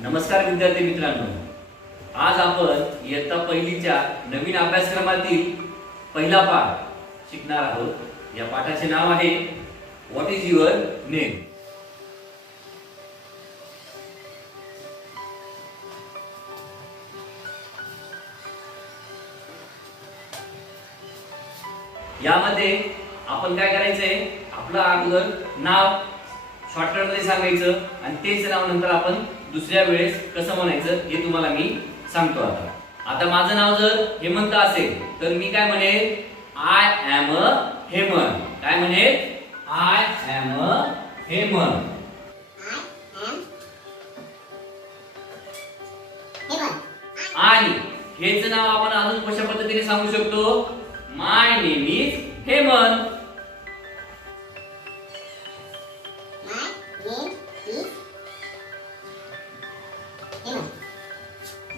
नमस्कार विद्यार्थी मित्रांनो. आज आपण इयत्ता पहिलीच्या नवीन अभ्यासक्रमातील पहिला पाठ शिकणार आहोत. या पाठाचे नाव आहे व्हॉट इज युअर नेम यामध्ये आपण काय करायचंय? आपलं अगोदर नाव शॉर्टकटमध्ये सांगायचं आणि तेच नाव नंतर आपण दुसऱ्या वेळेस कसं म्हणायचं हे तुम्हाला मी सांगतो आता. आता माझं नाव जर हेमंत असेल तर मी काय म्हणे आय एम अ हेमंत काय म्हणे आय एम अ हेमंत आणि हेच नाव आपण अजून कशा पद्धतीने सांगू शकतो? माय नेम इज हेमंत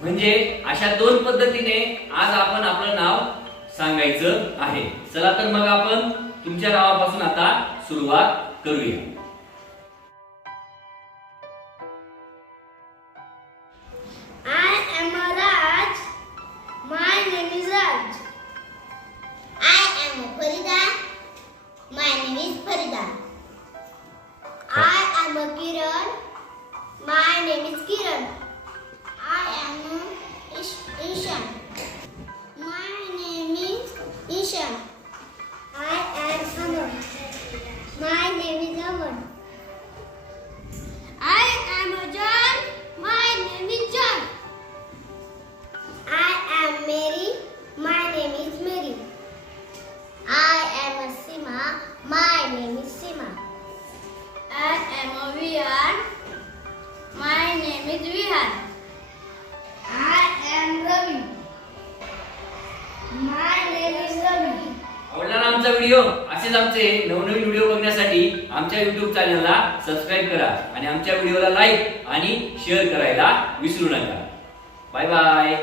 म्हणजे अशा दोन पद्धतीने आज आपण आपलं नाव सांगायचं आहे. चला तर मग आपण तुमच्या नावापासून आता सुरुवात करूया. My name is Kiran. Name is Vihan. I am Ravi. My name is Ravi. आवडला ना आमचा व्हिडिओ असेच आमचे नवनवीन व्हिडिओ बघण्यासाठी आमच्या युट्यूब चॅनलला सबस्क्राईब करा आणि आमच्या व्हिडिओला लाईक आणि शेअर करायला विसरू नका बाय बाय